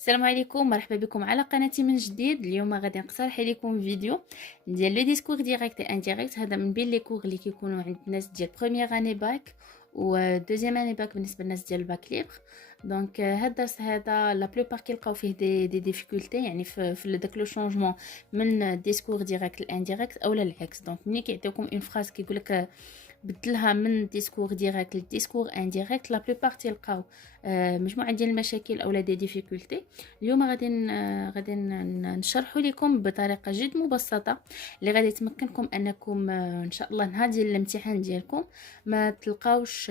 السلام عليكم، مرحبا بكم على قناتي من جديد. اليوم غادي نقترح عليكم فيديو ديال لو ديسكور ديريكت انديريكت. هذا من بين لي كور اللي كيكونوا عند الناس ديال بروميير اني باك و دوزيام اني باك بالنسبه للناس ديال الباك ليبر. دونك هذا الدرس هذا لا بلوبار كيلقاو فيه دي ديفيكولتي، يعني في داك لو شونجمون من ديسكور ديريكت لانديريكت اولا العكس. دونك ملي كيعطيوكم اون فراز كيقول لك بدلها من ديسكور ديريكت لديسكور انديريكت، لا بلوبار تلقاو مجموعه ديال المشاكل اولا دي ديفيكولتي. اليوم غادي نشرحوا لكم بطريقه جد مبسطه اللي غادي تمكنكم انكم ان شاء الله نهار ديال الامتحان ديالكم ما تلقاوش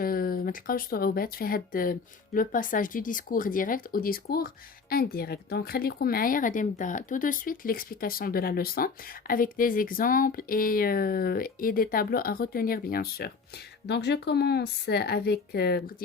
صعوبات في هاد لو باساج دو ديسكور ديريكت او ديسكور indirect. Donc, خليكم معايا غادي نبدا tout de suite l'explication de la leçon avec des exemples et des tableaux à retenir bien sûr. Donc, je commence avec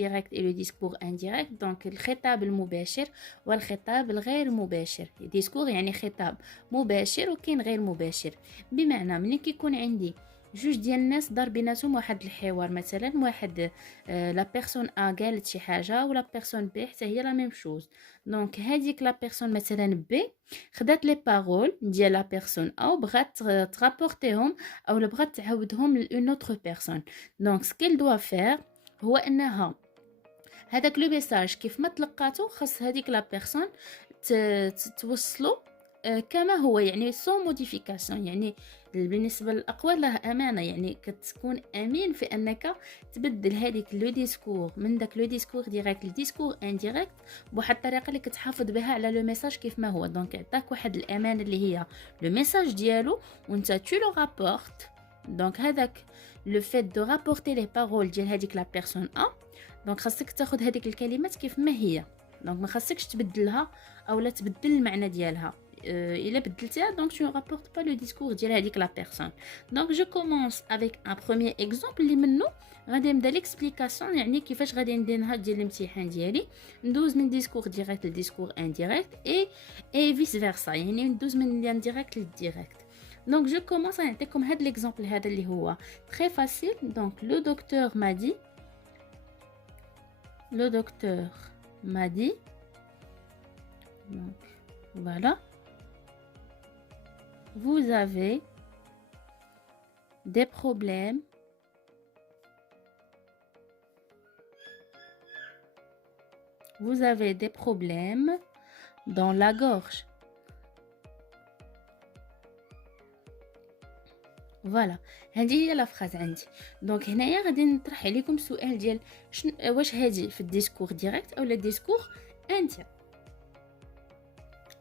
direct et le discours indirect. Donc, الخطاب المباشر والخطاب الغير مباشر. discours يعني خطاب مباشر وكاين غير مباشر، بمعنى ملي كيكون عندي جوج ديال الناس دار بيناتهم واحد الحوار، مثلا واحد لا بيرسون ا قالت شي حاجه ولا بيرسون بي حتى هي لا ميم شوز. دونك هذيك لا بيرسون مثلا بي خدات لي بارول ديال لا بيرسون او بغات ترابورتيهم او بغات تعاودهم لون اوتر بيرسون. دونك سكيل دوا فير هو انها هذاك لو ميساج كيف ما تلقاتو خاص هذيك لا بيرسون توصلو كما هو، يعني سون موديفيكاسيون. يعني بالنسبه للاقوال له امانه، يعني كتكون امين في انك تبدل هذيك لو ديسكور من داك لو ديسكور ديريكت لديسكور انديريكت بواحد الطريقه اللي كتحافظ بها على لو ميساج كيف ما هو. دونك عطاك واحد الامانه اللي هي لو ميساج ديالو وانت تو لو رابورت. دونك هذاك لو فيت دو رابورتي لي بارول ديال هذيك لا بيرسون ا، دونك خاصك تاخذ هذيك الكلمات كيف ما هي. دونك ما خاصكش تبدلها او لا تبدل المعنى ديالها. الا بدلتيها دونك tu ne rapportes pas le discours ديال هذيك لا بيرسون. دونك جو كومونس افيك ان بروميير اكزومبل اللي منه غادي نبدا ليكسبليكاسيون، يعني كيفاش غادي ندير النهار ديال الامتحان ديالي. ندوز من ديسكور ديريكت لديسكور انديريكت اي فيس فيرسا، يعني ندوز من الانديريكت للديريكت. دونك جو كومونس نعطيكم هذا ليكزومبل هذا اللي هو تري فاسيل. دونك لو دكتور ما دي le docteur m'a dit, donc voilà, vous avez des problèmes dans la gorge. فوالا هذه هي لا فراز عندي. دونك هنايا غادي نطرح عليكم سؤال ديال واش هذه في الديسكور ديريكت او لا ديسكور انديريكت.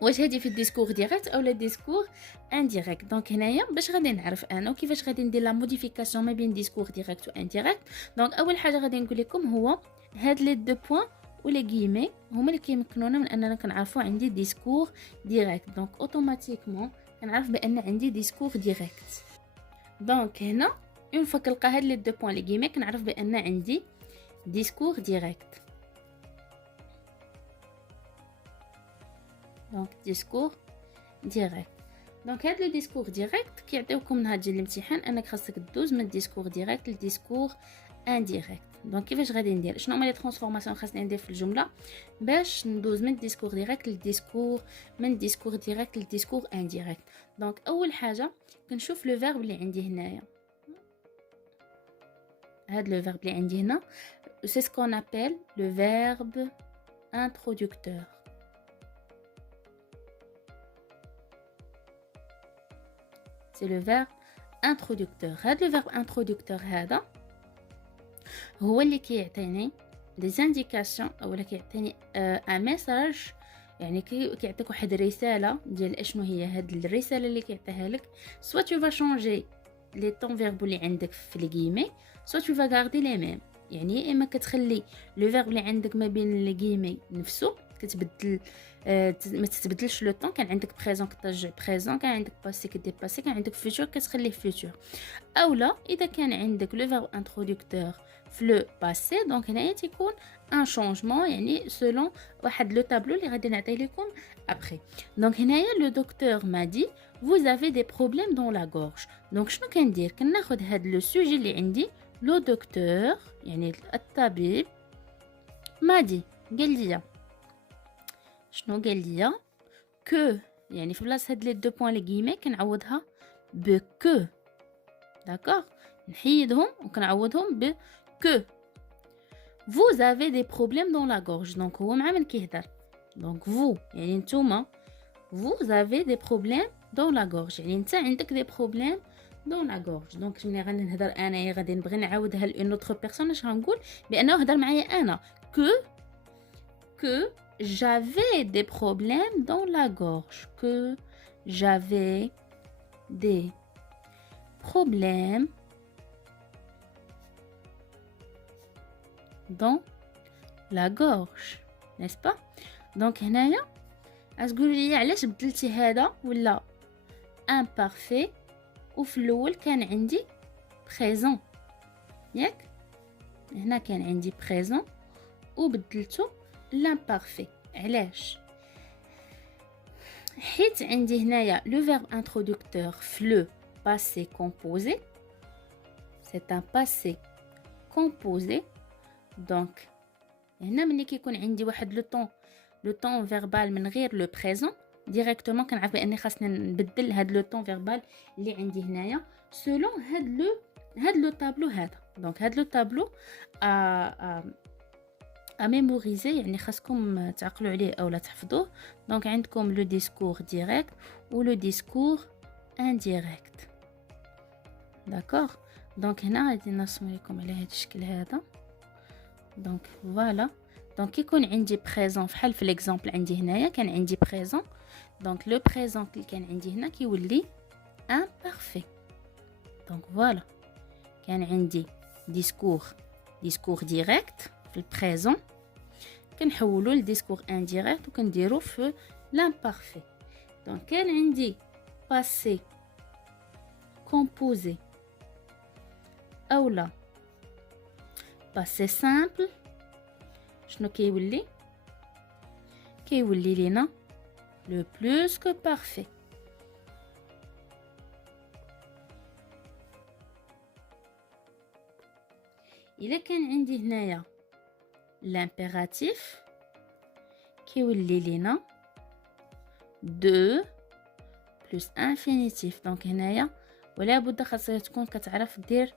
واش هذه في الديسكور ديريكت او لا ديسكور انديريكت. دونك هنايا باش غادي نعرف انا وكيفاش غادي ندير لا موديفيكاسيون ما بين ديسكور ديريكت و انديريكت. دونك اول حاجه غادي نقول لكم هو هاد لي دو بوين ولا غيمي هما اللي كيمكنونا من اننا كنعرفوا عندي ديسكور ديريكت. دونك اوتوماتيكمون كنعرف بان عندي ديسكور ديريكت. دونك هنا اون فوا كنلقى هاد لي دو بوين لي غيمي كنعرف بان عندي ديسكور ديريكت. دونك ديسكور ديريكت. دونك هاد لو ديسكور ديريكت كيعطيوكم نهار ديال الامتحان انك خاصك دوز من ديسكور ديريكت لديسكور انديريكت. دونك كيفاش غادي ندير، شنو هما لي ترانسفورماسيون خاصني ندير في الجمله باش ندوز من ديسكور ديريكت للديسكور من ديسكور ديريكت للديسكور انديريكت. دونك اول حاجه كنشوف لو فيرب اللي عندي هنايا. هاد لو فيرب اللي عندي هنا سي سكون ابل لو فيرب انترودكتور. سي لو فيرب انترودكتور. هاد لو فيرب انترودكتور هذا هو اللي كيعطيني دي زانديكاسيون اولا كيعطيني ان ميساج، يعني كيعطيك واحد الرساله ديال اشنو هي هاد الرساله اللي كيعطيها لك. سوا تو فا شونجي لي طون فيربو اللي عندك في لي غيمي سوا تو فا غاردي لي ميم. يعني اما كتخلي لو فيرب اللي عندك ما بين لي غيمي نفسه كتبدل ما تتبدلش لو طون. كان عندك بريزون كترجع بريزون، كان عندك باسي كدير باسي، كان عندك فيتور كتخليه فيتور. اولا اذا كان عندك لو فيرب انترودكتور في لو باسي دونك هنايا تيكون ان شونجمون، يعني سولون واحد لو طابلو اللي غادي نعطي لكم ابري. دونك هنايا لو دكتور ما دي vous avez des problèmes dans la gorge. دونك شنو كندير، كناخذ هاد لو سوجي اللي عندي لو دكتور يعني الطبيب ما دي قال لي شنو قال لي que يعني في بلاصه هاد لي دو بوين لي غيمي كنعوضها ب que. داكوغ نحيدهم وكنعوضهم ب que vous avez des problèmes dans la gorge. دونك هو مع من كيهضر دونك vous يعني نتوما vous avez des problèmes dans la gorge يعني انت عندك des problèmes dans la gorge. دونك ملي غادي نهضر انايا غادي نبغي نعاودها لون اوتر بيرسون اش غنقول بانه هضر معايا انا que j'avais des problèmes dans la gorge que j'avais des problèmes dans la gorge, n'est-ce pas? donc هنايا غتقولوا لي علاش بدلتي هذا ولا imparfait وفي الاول كان عندي présent ياك هنا كان عندي présent وبدلته l'imparfait. علاش؟ حيت عندي هنايا le verbe introducteur في le passé composé. c'est un passé composé. donc هنا ملي كيكون عندي واحد لو طون فيربال من غير لو بريزون ديريكتومون كنعرف باني خاصني نبدل هاد لو طون فيربال اللي عندي هنايا سولون هاد لو طابلو هذا. دونك هاد لو طابلو ميموريزي يعني خاصكم تعقلوا عليه اولا تحفظوه. دونك عندكم لو ديسكور ديريكت و لو ديسكور انديريكت. داكوغ دونك هنا غادي نرسم لكم على هذا الشكل هذا. دونك فوالا دونك كيكون عندي بريزون فحال في ليكزامبل عندي هنايا كان عندي بريزون. دونك لو بريزون اللي كان عندي هنا كيولي امبارفي. دونك فوالا كان عندي ديسكور ديريكت في البريزون كنحولو لديسكور انديريكت وكنديرو في لامبارفي. دونك كان عندي باسي كومبوزي اولا باسي سامبل. شنو كيولي لينا لو بلوس كو بارفي. الا كان عندي هنايا لامبيراتيف كيولي لينا دو بلوس انفينيتيف. دونك هنايا ولا بد خاصها تكون كتعرف دير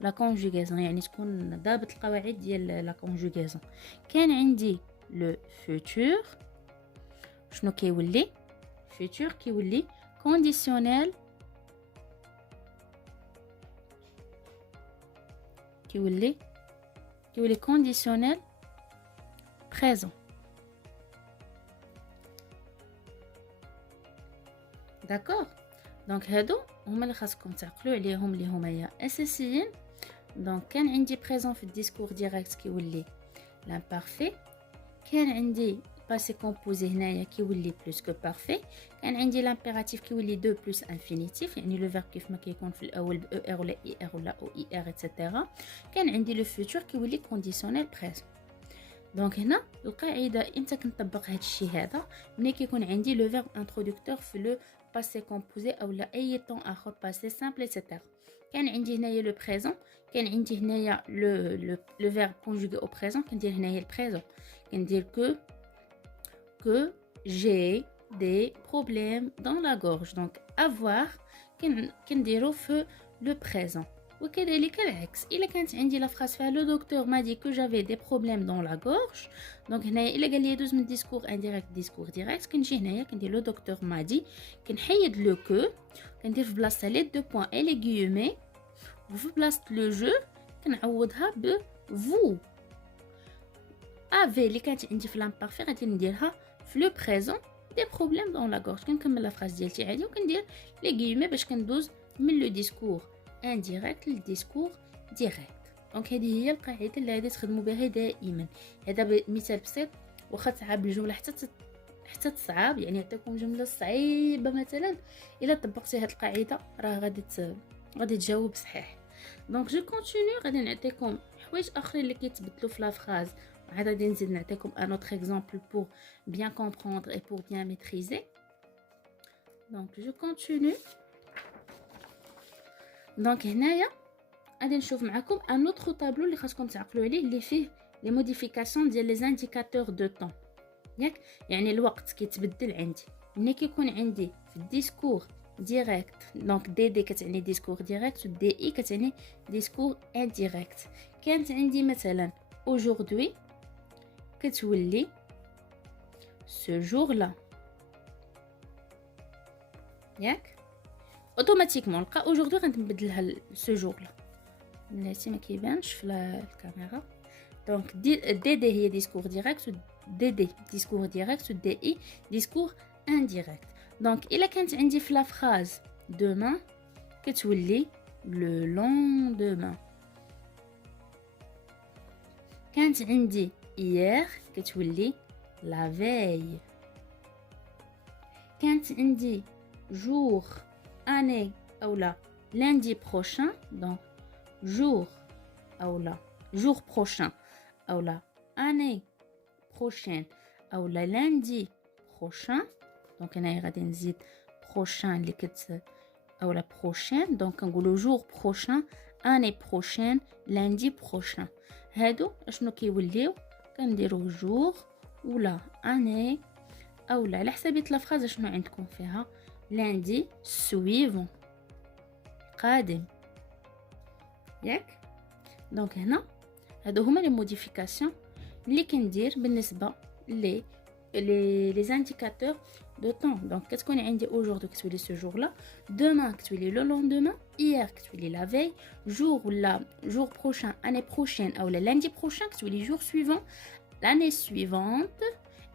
لا كونجوغيزون يعني تكون ضابط القواعد ديال لا كونجوغيزون. كان عندي لو فوتور. شنو كيولي فوتور كيولي كونديسيونيل كيولي كونديسيونيل بريزون. داكوغ دونك هادو هما اللي خاصكم تعقلوا عليهم اللي هما هي اساسيين. دونك كان عندي بريزون في الديسكور ديريكت كيولي لامبارفي. كان عندي باسي كومبوزي هنايا كيولي بلوس كو بارفي. كان عندي لامبيراتيف كيولي دو بلوس انفينيتيف يعني لو فيرب كيف ما كيكون في الاول ب او ار ولا اي ار ولا او اي ار ايتترا. كان عندي لو فيوتور كيولي كونديسيونيل بريزون. دونك هنا القاعده امتى كنطبق هذا الشيء هذا ملي كيكون عندي لو فيرب انترودكتور في لو باسي كومبوزي اولا اي طون اخر باسي سامبل ايتترا. كان عندي هنايا لو بريزون كان عندي هنايا لو فيرب كونجوغي او بريزون كندير هنايا البريزون كندير que j'ai des problèmes dans la gorge. donc avoir كنديرو في لو بريزون. وكذلك العكس الا كانت عندي لا فراس فيها لو دكتور ما دي كو جافي دي بروبليم دون لا غورج. دونك هنايا الا قال لي دوز من ديسكور انديريكت ديسكور ديريكت كنجي هنايا كندير لو دكتور ما دي كنحيد لو كو كندير في بلاصه لي دو بوين اي لي غيومي وفي بلاصه لو جو كنعوضها ب فو. افي اللي كانت عندي في لامبارفي غادي نديرها في لو بريزون دي بروبليم دون لا غورج. كنكمل لا فراس ديالتي عادي وكندير لي غيومي باش كندوز من لو ديسكور انديريكت للديسكور ديريكت. دونك هذه هي القاعده اللي غادي تخدموا بها دائما. هذا مثال بسيط واخا تصعب الجمله حتى تصعب يعني يعطيكم جمله صعيبه مثلا الا طبقتي هذه القاعده راه غادي تجاوب صحيح. دونك جو كونتينيو غادي نعطيكم حوايج اخرين اللي كيتبدلوا في لا فراز وعاد غادي نزيد نعطيكم ان اوتر اكزامبل pour bien comprendre et pour bien maîtriser. donc je continue. دونك هنايا غادي نشوف معكم ان اوتر طابلو اللي خاصكم تعقلوا عليه اللي فيه لي موديفيكاسيون ديال لي انديكاتور دو طون. ياك يعني الوقت كيتبدل عندي ملي كيكون عندي في الديسكور ديريكت. دونك دي دي كتعني ديسكور ديريكت و دي اي كتعني ديسكور انديريكت. كانت عندي مثلا aujourd'hui كتولي ce jour là ياك اوتوماتيكمون نلقى aujourd'hui غنبدلها ce jour là بلاتي ما كيبانش في الكاميرا. دونك دي دي هي ديسكور ديريكت و دي دي ديسكور ديريكت و دي اي ديسكور انديريكت. دونك الا كانت عندي في لا فراز demain كتولي le lendemain. كانت عندي hier كتولي la veille. كانت عندي jour année ou la lundi prochain donc jour ou la jour prochain ou la année prochaine ou la lundi prochain. donc هنا غادي نزيد prochain اللي ou la prochaine donc كنقولوا jour prochain année prochaine lundi prochain. هادو اشنو كيوليو كنديروا jour ولا année او لا على حسابيه لا فراز شنو عندكم فيها lundi suivant قادم ياك. دونك هنا هادو هما لي موديفيكاسيون اللي كندير بالنسبه لي زانديكاتور دو طون. دونك كتكون عندي aujourd'hui كتولي ce jour là, demain كتولي le lendemain, hier كتولي la veille, jour ولا jour prochain année prochaine او la lundi prochain كتولي jour suivant l'année suivante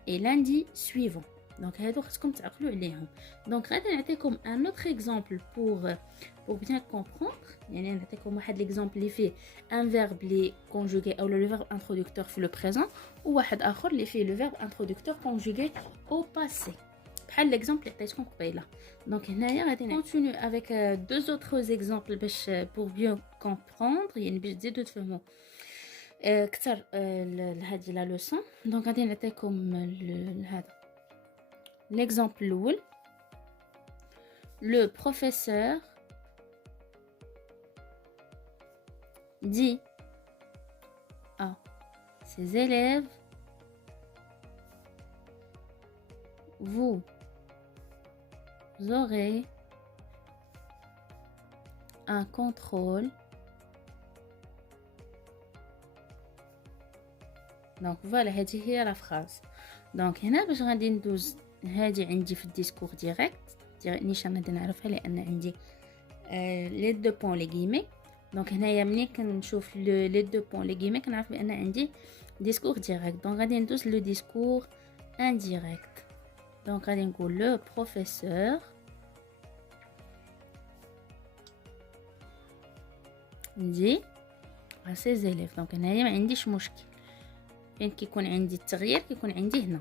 et lundi suivant. دونك هادو خصكم تعقلوا عليهم. دونك غادي نعطيكم ان اوتر اكزامبل pour bien comprendre. يعني نعطيكم واحد ليكزامبل اللي فيه ان فيرب لي كونجوغي او لو فيرب انترودكتور في لو بريزون وواحد اخر اللي فيه لو فيرب انترودكتور كونجوغي او باسي بحال ليكزامبل اللي عطيتكم قبيله. دونك هنايا غادي نكونتينيو افيك دو زوتر اكزامبل باش pour bien comprendre يعني باش تزيدوا تفهموا اكثر لهذه لا لوسون. دونك غادي نعطيكم هذا l'exemple الاول. le professeur dit à ses élèves vous aurez un contrôle. دونك فوالا هذه هي لا فراز. دونك هنا باش غادي ندوز هذه عندي في الديسكور ديريكت نيشان غادي نعرفها لان عندي لي دو بون لي غيمي. دونك هنايا ملي كنشوف لي دو بون لي غيمي كنعرف بان عندي ديسكور ديريكت. دونك غادي ندوز لو ديسكور انديريكت. دونك غادي نقول لو بروفيسور دي à ses élèves. دونك هنايا ما عنديش مشكل. فين كيكون عندي التغيير كيكون عندي هنا،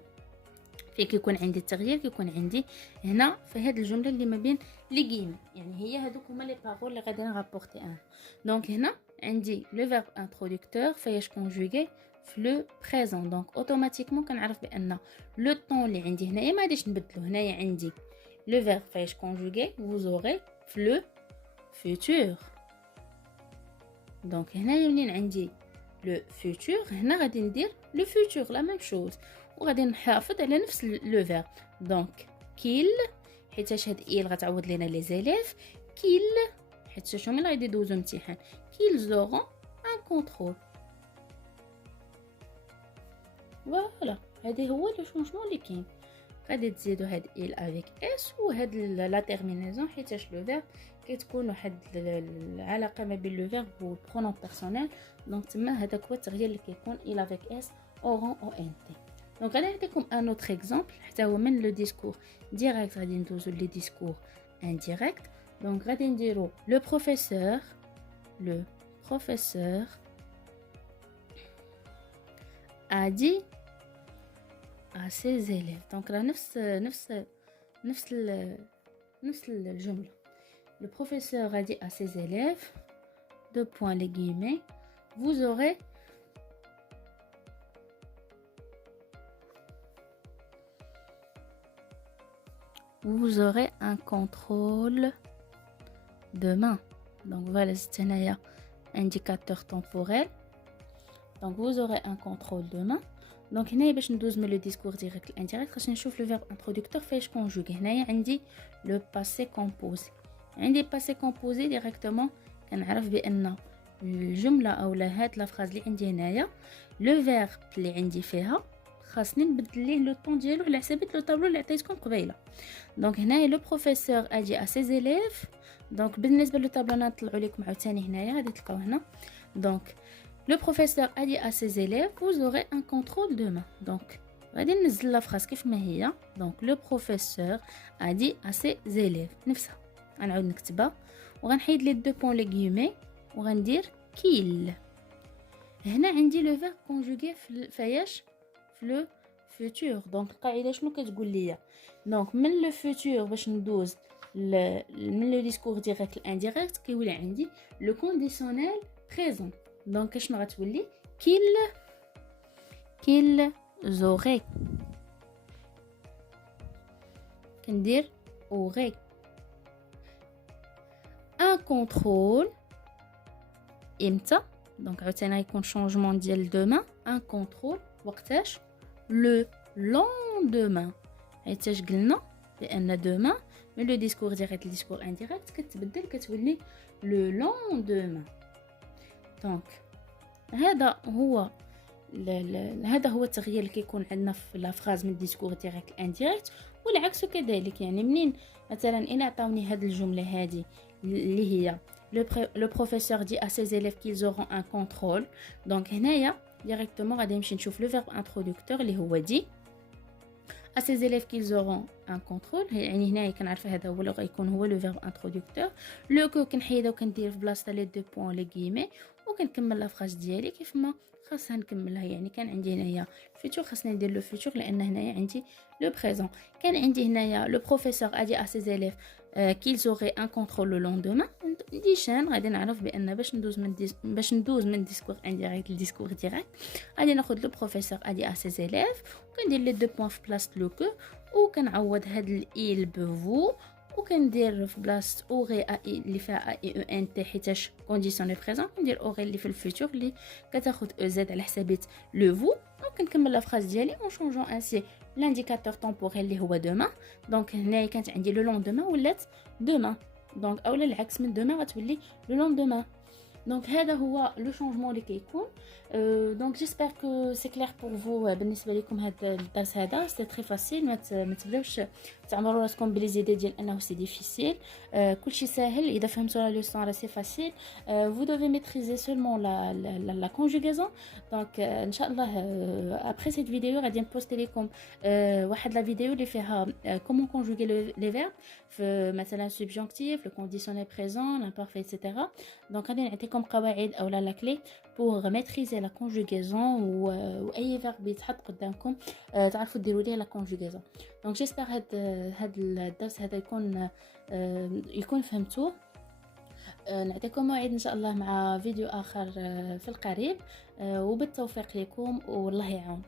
فين كيكون عندي التغيير كيكون عندي هنا في هاد الجمله اللي ما بين لي غيم. يعني هي هذوك هما لي بارول اللي غادي نرابورتي ان. دونك هنا عندي لو فيرب انترودكتور فايش كونجوغي في لو بريزون. دونك اوتوماتيكمون كنعرف بان لو طون اللي عندي هنايا ما غاديش نبدلو. هنايا عندي لو فيرب فايش كونجوغي وزوغي في لو فيتور. دونك هنايا منين عندي لو فيتور هنا غادي ندير لو فيتور لا ميم شوز وغادي نحافظ على نفس لو فيرب. دونك كيل حيت هاد ايل غتعوض لينا لي زيليف كيل حيت هما اللي غادي يدوزو امتحان كيل زورون ان كونترول. فوالا هادي هو لو شونجمون اللي كاين. غادي تزيدوا هاد ايل افيك اس وهاد لا تيرمينيزون حيتاش لو فيرب كتكون واحد العلاقه ما بين لو فيرب و البرونون بيرسونيل. دونك تما هذاك هو التغيير اللي كيكون ايل افيك اس اورون او ان تي. دونك غادي نعطيكم ان اوتر اكزامبل حتى هو من لو ديسكور ديريكت غادي ندوزو لي ديسكور انديريكت. دونك غادي نديرو لو بروفيسور a dit à ses élèves. دونك راه نفس الجمله. Le professeur a dit à ses élèves, deux points les guillemets, vous aurez un contrôle demain. Donc voilà, c'est un indicateur temporel. Donc vous aurez un contrôle demain. دونك هنايا باش ندوز من لو ديسكور ديريكت الانديريكت خاصني نشوف لو فيرب انترودكتور فاش كونجوغي. هنايا عندي لو باسي كومبوزي، عندي باسي كومبوزي ديريكتومون كنعرف بان الجمله اولا هاد لا فراز اللي عندي هنايا لو فيرب اللي عندي فيها خاصني نبدل ليه لو طون ديالو على حساب لو طابلو اللي عطيتكم قبيله. دونك هنايا لو بروفيسور ادي ا سي زيليف. دونك بالنسبه لو طابلو انا نطلعوا لكم عاوتاني هنايا غادي تلقاو هنا. دونك le professeur a dit à ses élèves vous aurez un contrôle demain. donc غادي ننزل لا فراس كيف ما هي. donc le professeur a dit à ses élèves نفسها غنعاود نكتبها وغنحيد لي دو بون لي غيومي وغندير كيل. هنا عندي لو فيرب كونجوغي فاياش في لو فيتور. دونك القاعده شنو كتقول ليا؟ دونك من لو فيتور باش ندوز من لو ديسكور ديريكت الانديريكت كيولي عندي لو كونديسيونيل بريزون. دونك شنو غتولي؟ كيل زوغي كندير اوغي ان كونترول امتى. دونك عاوتاني غيكون شونجمون ديال دوما. ان كونترول وقتاش؟ لو لوندومان حيتاش قلنا بان دوما من لو ديسكور ديريكت الديسكور انديريكت كتبدل كتولي لو لوندومان. دونك هذا هو التغيير اللي كيكون عندنا في لا فراز من الديسكور ديريكت انديريكت. والعكس كذلك، يعني منين مثلا الا عطاوني هذه الجمله هذه اللي هي لو بروفيسور دي ا سي élèves qu'ils auront un contrôle. دونك هنايا ديريكتومون غادي نمشي نشوف لو فيرب انترودكتور اللي هو دي à ces élèves qu'ils auront un contrôle. يعني هنايا كنعرف هذا هو اللي غيكون هو لو فيرب انترودكتور. لو كو كنحيدها وكندير في بلاصه لي دو بوين لي غيمي وكنكمل لا فراز ديالي كيف ما خاصها نكملها. يعني كان عندي هنايا فيتور خاصني ندير لو فيتور لان هنايا عندي لو بريزون. كان عندي هنايا لو بروفيسور ادي ا سي élèves qu'ils auraient un contrôle le lendemain. ديشان غادي نعرف بان باش ندوز من ديسكور انديريكت لديسكور ديريكت غادي ناخذ لو بروفيسور ادي ا سي élèves وكندير لي دو بوين في بلاصه لو كو وكنعوض هاد الايل بفو وكندير في بلاصه اوغي ا اي اللي فيها اي او ان تي حيتاش كونديسيوني بريزون كندير اوغي اللي في الفيتور اللي كتاخذ او زد على حسابيت لو فو وكنكمل لا فراز ديالي اون شونجون انسي لانديكاتور تمبوريل اللي هو دوما. دونك هنايا كانت عندي لو لوندومان ولات دوما. دونك اولا العكس من دوما غتولي لو لوندومان. دونك هذا هو لو شونجمون اللي كيكون. دونك جيسبر كو سي كلير بور فو. بالنسبه لكم هذا الدرس هذا سي تري فاسيل. ما تبداوش تعمروا راسكم بلي زيدي ديال انه سي ديفيسيل. كلشي ساهل اذا فهمتوا لا لوسون راه سي فاسيل. vous devez maîtriser seulement la conjugaison. دونك ان شاء الله ابري سيت فيديو غادي نبوستي لكم واحد لا فيديو اللي فيها كومون كونجوغي لي فيرب في مثلا سوبجونكتيف لو كونديسيونيل بريزون لامبارفي ايتترا. دونك غادي نعطيكم قواعد اولا لا كلي pour maîtriser la conjugaison واي فيرب يتحط قدامكم تعرفوا ديروا ليه لا conjugaison. دونك جيسبر هاد الدرس هذا يكون فهمتوه. نعطيكم موعد ان شاء الله مع فيديو اخر في القريب وبالتوفيق لكم والله يعاون.